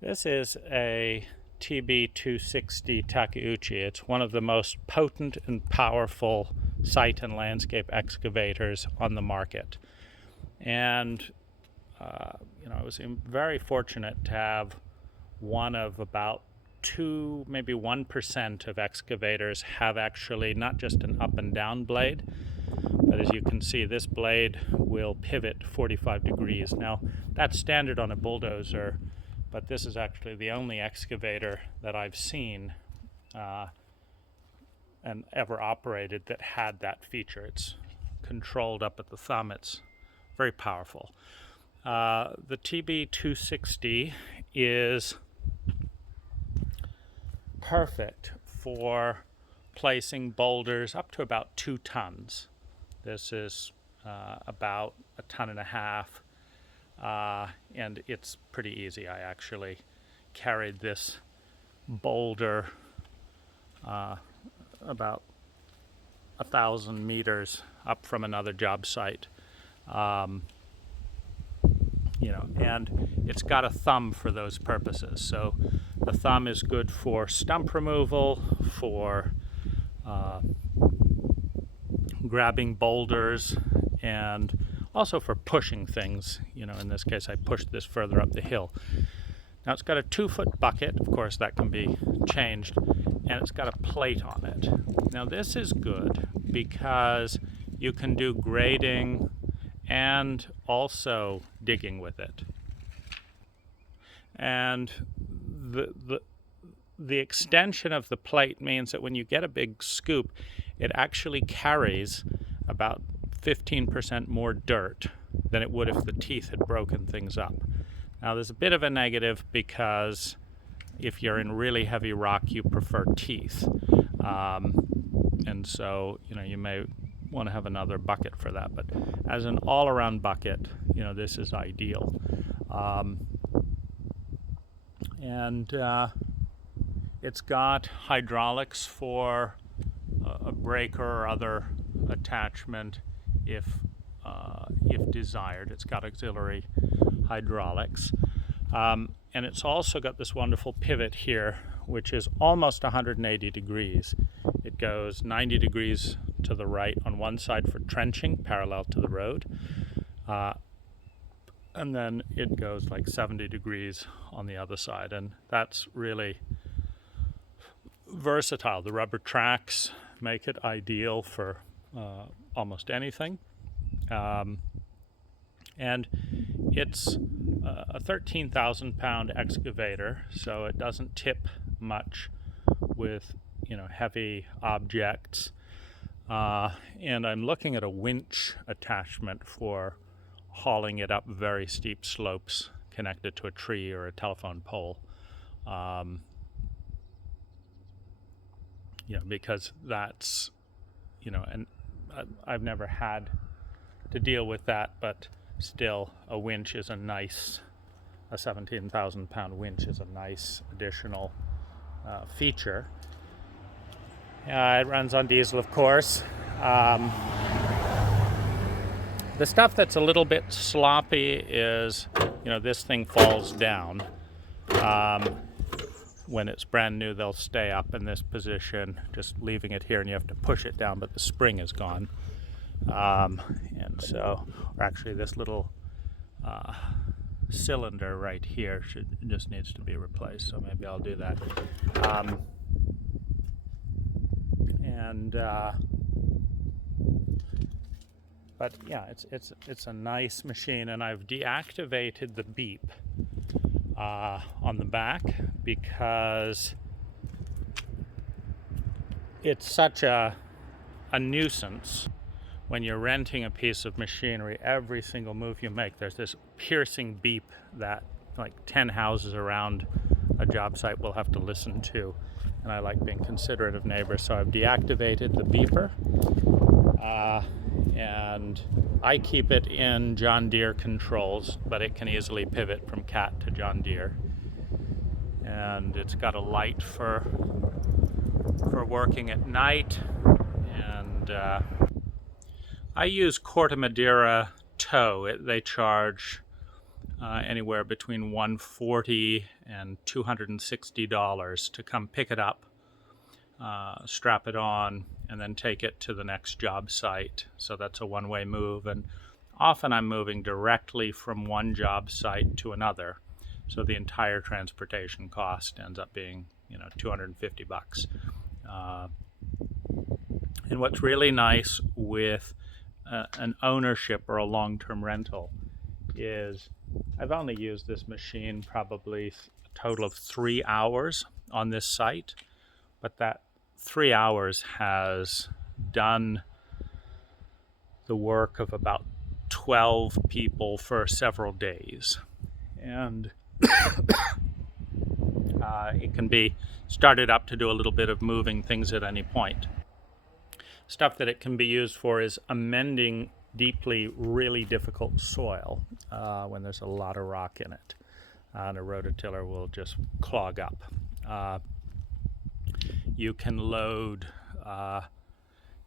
This is a TB260 Takeuchi. It's one of the most potent and powerful site and landscape excavators on the market. And, I was very fortunate to have one of about 2, maybe 1% of excavators have actually not just an up and down blade, but as you can see, this blade will pivot 45 degrees. Now, that's standard on a bulldozer, but this is actually the only excavator that I've seen and ever operated that had that feature. It's controlled up at the thumb. It's very powerful. The TB260 is perfect for placing boulders up to about 2 tons. This is about 1.5 tons, and it's pretty easy. I actually carried this boulder about 1,000 meters up from another job site. And it's got a thumb for those purposes. So the thumb is good for stump removal, for grabbing boulders, and also for pushing things. In this case, I pushed this further up the hill. Now it's got a 2-foot bucket. Of course, that can be changed, and it's got a plate on it. Now this is good because you can do grading and also digging with it. And the extension of the plate means that when you get a big scoop, it actually carries about 15% more dirt than it would if the teeth had broken things up. Now there's a bit of a negative because if you're in really heavy rock, you prefer teeth. And so, you may want to have another bucket for that. But as an all-around bucket, this is ideal. It's got hydraulics for a breaker or other attachment if desired. It's got auxiliary hydraulics. And it's also got this wonderful pivot here, which is almost 180 degrees. It goes 90 degrees to the right on one side for trenching, parallel to the road. And then it goes like 70 degrees on the other side. And that's really versatile. The rubber tracks make it ideal for almost anything. And it's a 13,000-pound excavator, so it doesn't tip much with heavy objects. And I'm looking at a winch attachment for hauling it up very steep slopes connected to a tree or a telephone pole. Because that's, and I've never had to deal with that, but still a winch is a 17,000-pound winch is a nice additional feature. It runs on diesel, of course. The stuff that's a little bit sloppy is, this thing falls down. When it's brand new, they'll stay up in this position, just leaving it here, and you have to push it down, but the spring is gone. And so, or actually this little cylinder right here just needs to be replaced, so maybe I'll do that. But yeah, it's a nice machine, and I've deactivated the beep on the back because it's such a nuisance. When you're renting a piece of machinery, every single move you make, there's this piercing beep that like 10 houses around a job site will have to listen to. And I like being considerate of neighbors, so I've deactivated the beeper. And I keep it in John Deere controls, but it can easily pivot from Cat to John Deere. And it's got a light for working at night. And I use Corte Madera tow. They charge anywhere between $140 and $260 to come pick it up, strap it on, and then take it to the next job site. So that's a one-way move, and often I'm moving directly from one job site to another. So the entire transportation cost ends up being, $250. And what's really nice with an ownership or a long-term rental is I've only used this machine probably a total of 3 hours on this site, but that 3 hours has done the work of about 12 people for several days. And it can be started up to do a little bit of moving things at any point. Stuff that it can be used for is amending deeply, really difficult soil when there's a lot of rock in it. And a rototiller will just clog up. You can load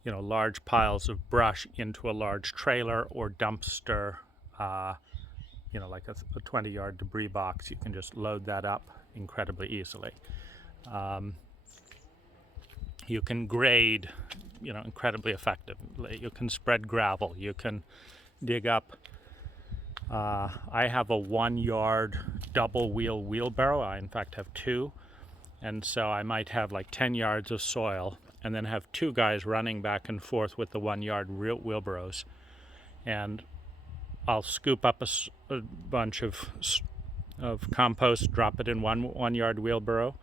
large piles of brush into a large trailer or dumpster, like a 20-yard debris box. You can just load that up incredibly easily. You can grade, incredibly effectively. You can spread gravel. You can dig up. I have a 1-yard double wheelbarrow. I, in fact, have two. And so I might have like 10 yards of soil and then have two guys running back and forth with the 1-yard wheelbarrows. And I'll scoop up a bunch of compost, drop it in one yard wheelbarrow,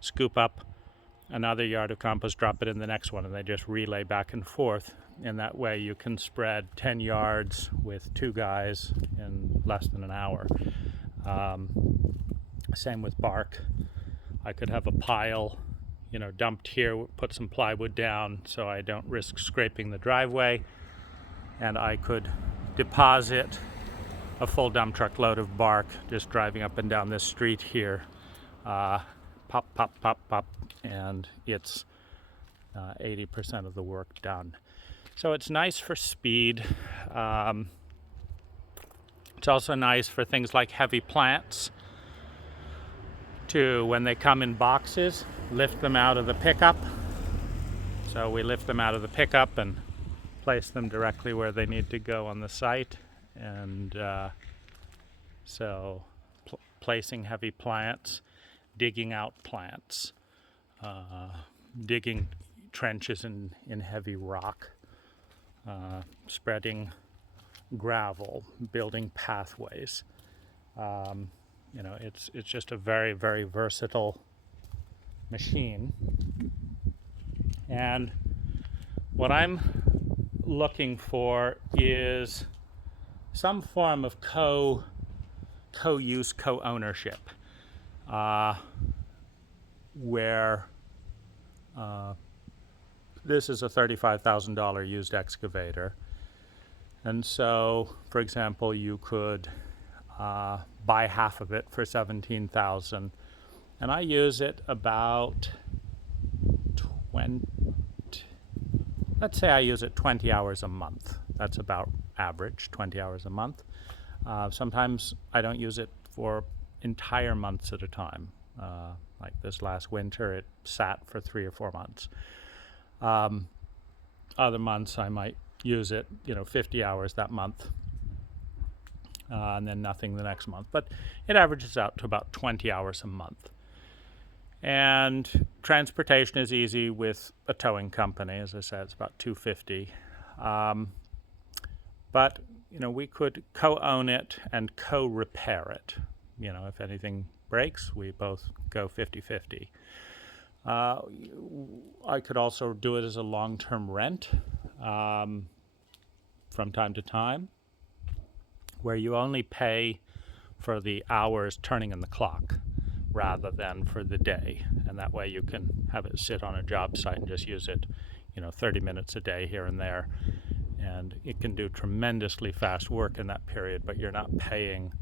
scoop up another yard of compost, drop it in the next one, and they just relay back and forth. And that way you can spread 10 yards with two guys in less than an hour. Same with bark. I could have a pile, dumped here, put some plywood down so I don't risk scraping the driveway, and I could deposit a full dump truck load of bark just driving up and down this street here. Pop, pop, pop, pop, and it's 80% of the work done. So it's nice for speed. It's also nice for things like heavy plants to, when they come in boxes, lift them out of the pickup. So we lift them out of the pickup and place them directly where they need to go on the site. And placing heavy plants, digging out plants, digging trenches in heavy rock, spreading gravel, building pathways. It's just a very, very versatile machine. And what I'm looking for is some form of co-use, co-ownership, where this is a $35,000 used excavator. And so, for example, you could buy half of it for $17,000, and I use it about 20. Let's say I use it 20 hours a month. That's about average, 20 hours a month. Sometimes I don't use it for entire months at a time. Like this last winter, it sat for 3 or 4 months. Other months I might use it, 50 hours that month, and then nothing the next month. But it averages out to about 20 hours a month. And transportation is easy with a towing company. As I said, it's about $250. But we could co-own it and co-repair it. If anything breaks, we both go 50-50. I could also do it as a long-term rent from time to time, where you only pay for the hours turning in the clock rather than for the day. And that way you can have it sit on a job site and just use it, 30 minutes a day here and there. And it can do tremendously fast work in that period, but you're not paying,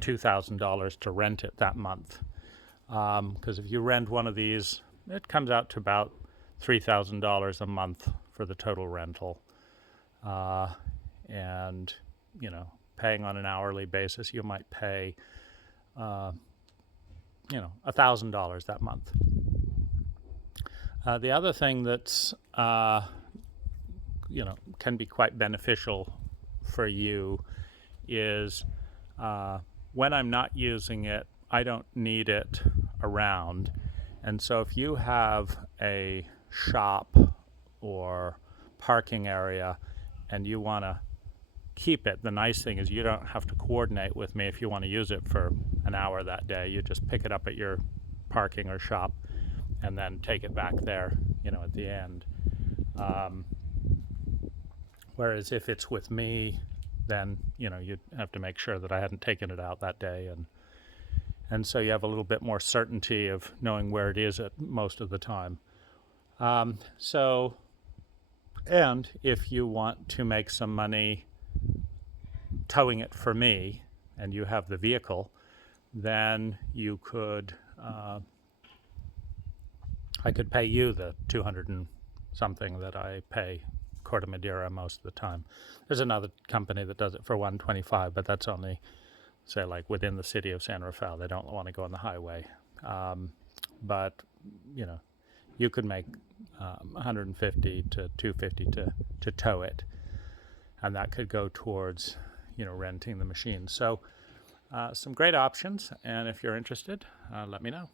$2,000 to rent it that month. Because if you rent one of these, it comes out to about $3,000 a month for the total rental. And, paying on an hourly basis, you might pay, $1,000 that month. The other thing that's can be quite beneficial for you is when I'm not using it, I don't need it around. And so if you have a shop or parking area and you want to keep it, the nice thing is you don't have to coordinate with me if you want to use it for an hour that day. You just pick it up at your parking or shop and then take it back there, at the end. Whereas if it's with me, then you'd have to make sure that I hadn't taken it out that day, and so you have a little bit more certainty of knowing where it is at most of the time. And if you want to make some money towing it for me, and you have the vehicle, then you could I could pay you the 200 and something that I pay Corte Madera most of the time. There's another company that does it for 125, but that's only, say, like within the city of San Rafael. They don't want to go on the highway. But you could make 150 to 250 to tow it, and that could go towards renting the machine. So some great options, and if you're interested, let me know.